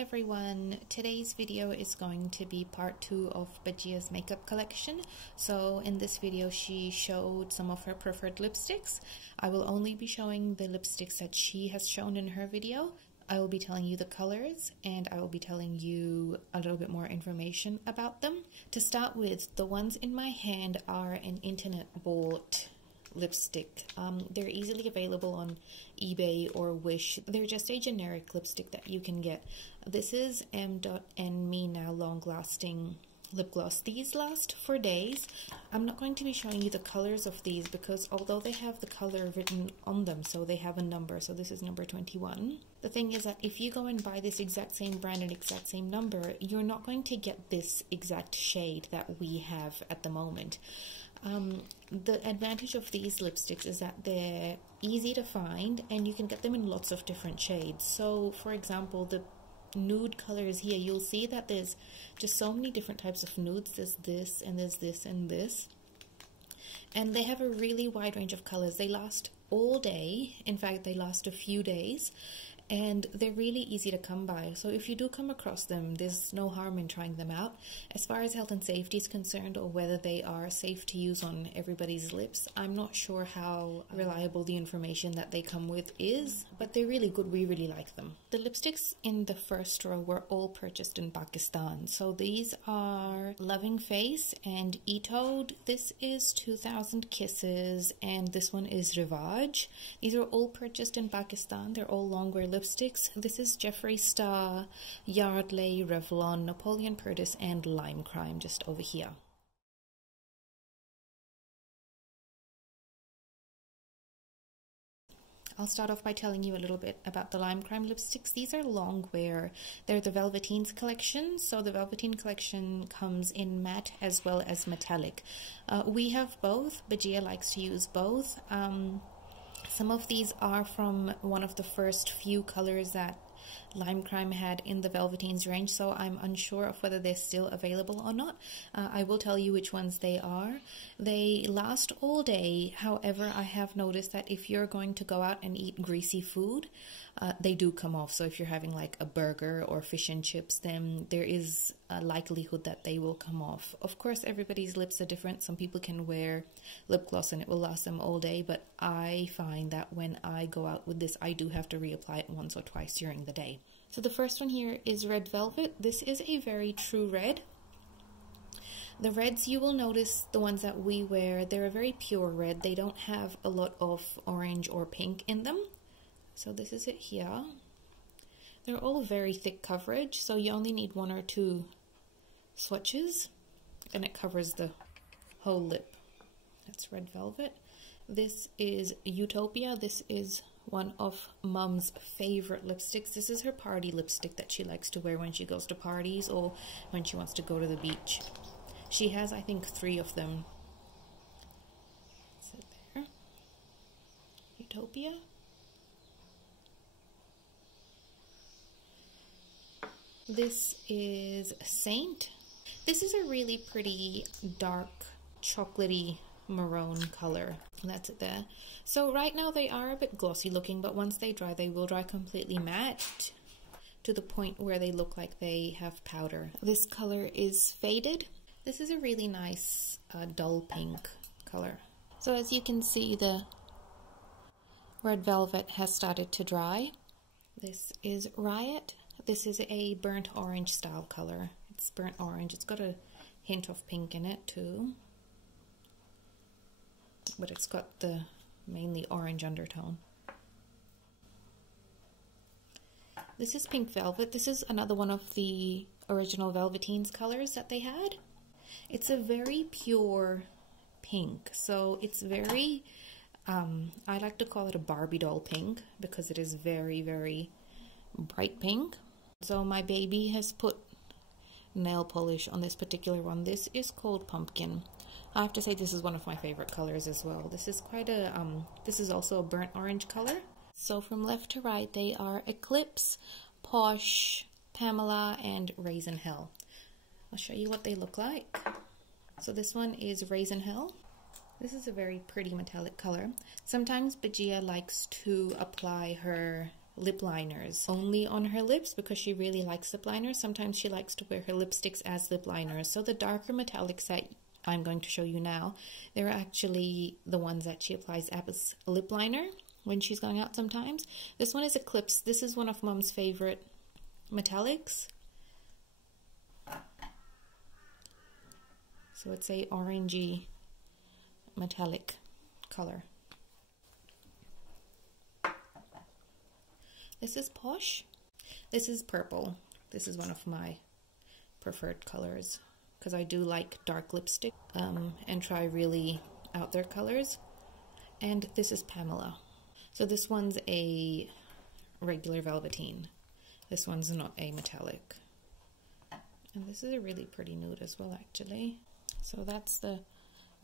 everyone, today's video is going to be part 2 of Bajia's makeup collection. So in this video she showed some of her preferred lipsticks. I will only be showing the lipsticks that she has shown in her video. I will be telling you the colors and I will be telling you a little bit more information about them. To start with, the ones in my hand are an internet bought lipstick. They're easily available on eBay or Wish. They're just a generic lipstick that you can get. This is M.N Me Now Long Lasting lip gloss. These last for days. I'm not going to be showing you the colors of these because although they have the color written on them, so they have a number, so this is number 21. The thing is that if you go and buy this exact same brand and exact same number, you're not going to get this exact shade that we have at the moment. The advantage of these lipsticks is that they're easy to find and you can get them in lots of different shades. So for example, the nude colors here, you'll see that there's just so many different types of nudes. There's this and there's this and this, and they have a really wide range of colors. They last all day. In fact, they last a few days, and they're really easy to come by. So if you do come across them, there's no harm in trying them out. As far as health and safety is concerned, or whether they are safe to use on everybody's lips, I'm not sure how reliable the information that they come with is, but they're really good. We really like them. The lipsticks in the first row were all purchased in Pakistan. So these are Loving Face and Etoad. This is 2000 Kisses, and this one is Rivaj. These are all purchased in Pakistan. They're all long-wear lipsticks. This is Jeffree Star, Yardley, Revlon, Napoleon Perdis, and Lime Crime just over here. I'll start off by telling you a little bit about the Lime Crime lipsticks. These are long wear. They're the Velveteens collection. So the Velveteen collection comes in matte as well as metallic. We have both. Bajia likes to use both. Some of these are from one of the first few colors that Lime Crime had in the Velveteens range, so I'm unsure of whether they're still available or not. I will tell you which ones they are. They last all day. However, I have noticed that if you're going to go out and eat greasy food, they do come off. So if you're having like a burger or fish and chips, then there is a likelihood that they will come off. Of course, everybody's lips are different. Some people can wear lip gloss and it will last them all day, but I find that when I go out with this, I do have to reapply it once or twice during the day. So the first one here is Red Velvet. This is a very true red. The reds, you will notice the ones that we wear, they're a very pure red. They don't have a lot of orange or pink in them. So this is it here. They're all very thick coverage, so you only need 1 or 2 swatches and it covers the whole lip. That's Red Velvet. This is Utopia. This is one of Mum's favorite lipsticks. This is her party lipstick that she likes to wear when she goes to parties or when she wants to go to the beach. She has, I think, 3 of them. Is it there? Utopia. This is Saint. This is a really pretty dark chocolatey maroon color. That's it there. So right now they are a bit glossy looking, but once they dry, they will dry completely matte to the point where they look like they have powder. This color is Faded. This is a really nice dull pink color. So as you can see, the Red Velvet has started to dry. This is Riot. This is a burnt orange style color. It's burnt orange. It's got a hint of pink in it too, but it's got the mainly orange undertone. This is Pink Velvet. This is another one of the original Velveteens colors that they had. It's a very pure pink, so it's very, I like to call it a Barbie doll pink because it is very, very bright pink. So my baby has put nail polish on this particular one. This is called Pumpkin. I have to say this is one of my favorite colors as well. This is quite a, this is also a burnt orange color. So from left to right, they are Eclipse, Posh, Pamela, and Raisin Hell. I'll show you what they look like. So this one is Raisin Hell. This is a very pretty metallic color. Sometimes Bajia likes to apply her lip liners only on her lips because she really likes lip liners. Sometimes she likes to wear her lipsticks as lip liners. So the darker metallics that I'm going to show you now, they're actually the ones that she applies as a lip liner when she's going out sometimes. This one is Eclipse. This is one of Mom's favorite metallics. So it's a orangey metallic color. This is Posh. This is Purple. This is one of my preferred colors because I do like dark lipstick and try really out there colors. And this is Pamela. So this one's a regular velveteen. This one's not a metallic. And this is a really pretty nude as well, actually. So that's the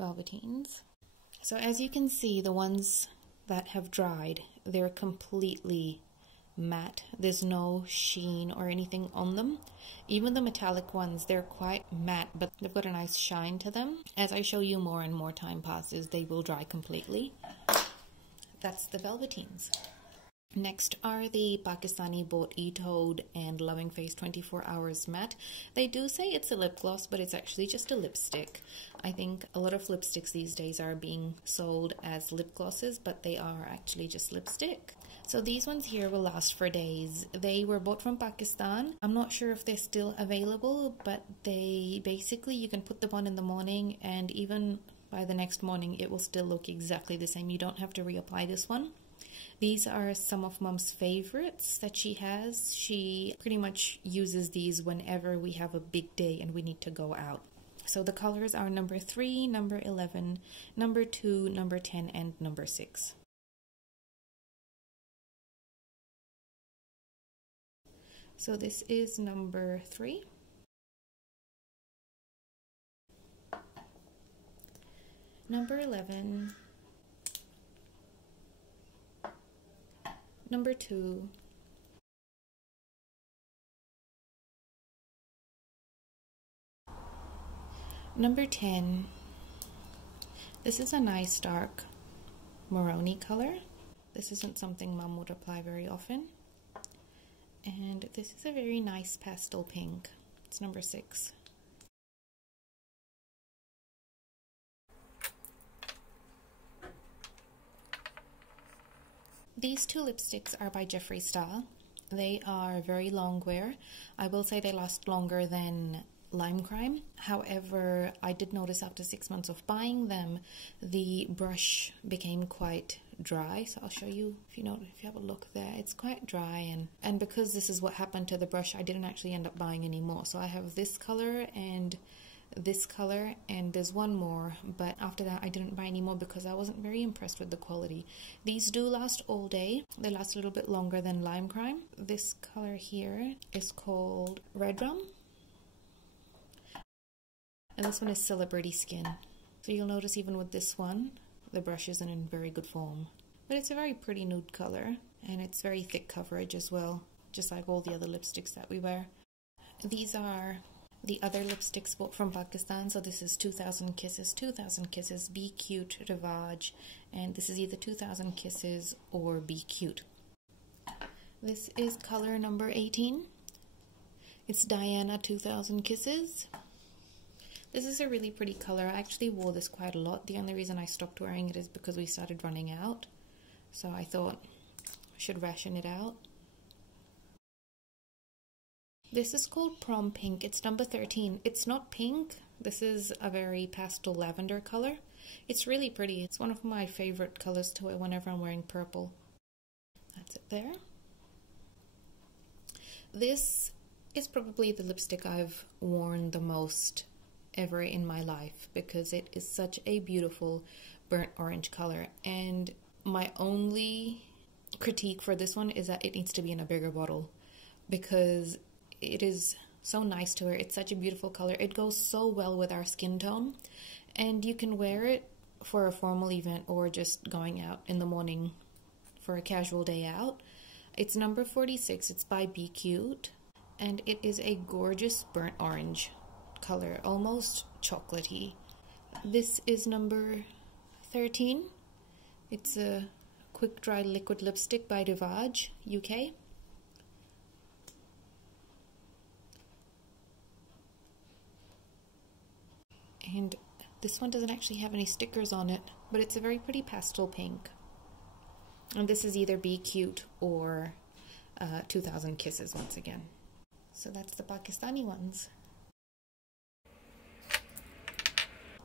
velveteens. So as you can see, the ones that have dried, they're completely matte. There's no sheen or anything on them. Even the metallic ones, they're quite matte, but they've got a nice shine to them. As I show you more and more time passes, they will dry completely. That's the velveteens. Next are the Pakistani Bought E-Toad and Loving Face 24 Hours Matte. They do say it's a lip gloss, but it's actually just a lipstick. I think a lot of lipsticks these days are being sold as lip glosses, but they are actually just lipstick. So these ones here will last for days. They were bought from Pakistan. I'm not sure if they're still available, but they basically, you can put them on in the morning and even by the next morning it will still look exactly the same. You don't have to reapply this one. These are some of Mom's favorites that she has. She pretty much uses these whenever we have a big day and we need to go out. So the colors are number 3, number 11, number 2, number 10, and number 6. So this is number 3. Number 11. Number 2. Number 10. This is a nice dark maroni color. This isn't something Mom would apply very often. And this is a very nice pastel pink. It's number 6. These two lipsticks are by Jeffree Star. They are very long wear. I will say they last longer than Lime Crime. However, I did notice after 6 months of buying them, the brush became quite dry. So I'll show you if you have a look there. It's quite dry, and because this is what happened to the brush, I didn't actually end up buying any more. So I have this color and this color, and there's one more, but after that I didn't buy any more because I wasn't very impressed with the quality. These do last all day. They last a little bit longer than Lime Crime. This color here is called Red Rum, and this one is Celebrity Skin. So you'll notice even with this one, the brush isn't in very good form, but it's a very pretty nude color, and it's very thick coverage as well, just like all the other lipsticks that we wear. These are the other lipsticks bought from Pakistan. So this is 2000 Kisses, 2000 Kisses, Be Cute, Rivaj, and this is either 2000 Kisses or Be Cute. This is color number 18. It's Diana 2000 Kisses. This is a really pretty color. I actually wore this quite a lot. The only reason I stopped wearing it is because we started running out. So I thought I should ration it out. This is called Prom Pink. It's number 13. It's not pink. This is a very pastel lavender color. It's really pretty. It's one of my favorite colors to wear whenever I'm wearing purple. That's it there. This is probably the lipstick I've worn the most ever in my life because it is such a beautiful burnt orange color. And my only critique for this one is that it needs to be in a bigger bottle because it is so nice to wear. It's such a beautiful color. It goes so well with our skin tone, and you can wear it for a formal event or just going out in the morning for a casual day out. It's number 46. It's by Be Cute, and it is a gorgeous burnt orange color, almost chocolatey. This is number 13. It's a Quick Dry Liquid Lipstick by Bajias, UK. And this one doesn't actually have any stickers on it, but it's a very pretty pastel pink. And this is either Be Cute or 2000 Kisses once again. So that's the Pakistani ones.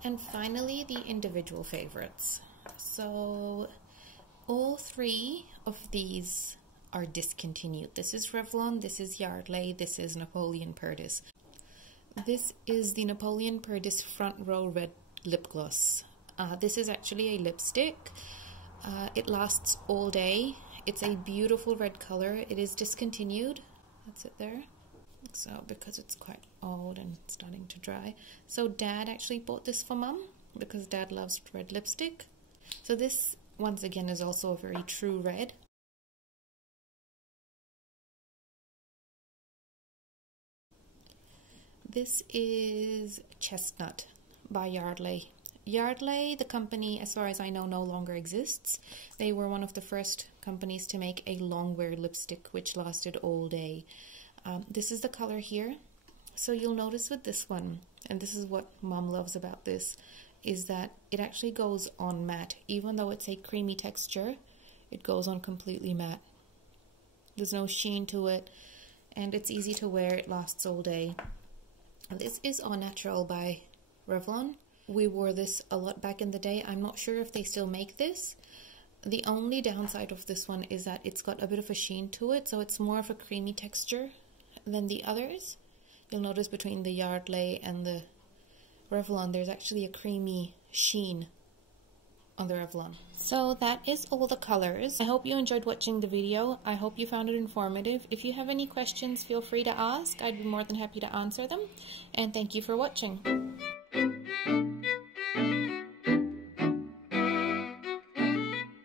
And finally, the individual favorites. So all three of these are discontinued. This is Revlon, this is Yardley, this is Napoleon Perdis. This is the Napoleon Perdis Front Row Red Lip Gloss. This is actually a lipstick. It lasts all day. It's a beautiful red color. It is discontinued. That's it there. So because it's quite old and starting to dry. So Dad actually bought this for Mum because Dad loves red lipstick. So this once again is also a very true red. This is Chestnut by Yardley. Yardley, the company, as far as I know, no longer exists. They were one of the first companies to make a long wear lipstick which lasted all day. This is the color here. So you'll notice with this one, and this is what Mom loves about this, is that it actually goes on matte. Even though it's a creamy texture, it goes on completely matte. There's no sheen to it, and it's easy to wear. It lasts all day. And this is Au Naturel by Revlon. We wore this a lot back in the day. I'm not sure if they still make this. The only downside of this one is that it's got a bit of a sheen to it, so it's more of a creamy texture than the others. You'll notice between the Yardley and the Revlon, there's actually a creamy sheen on the Revlon. So that is all the colors. I hope you enjoyed watching the video. I hope you found it informative. If you have any questions, feel free to ask. I'd be more than happy to answer them. And thank you for watching.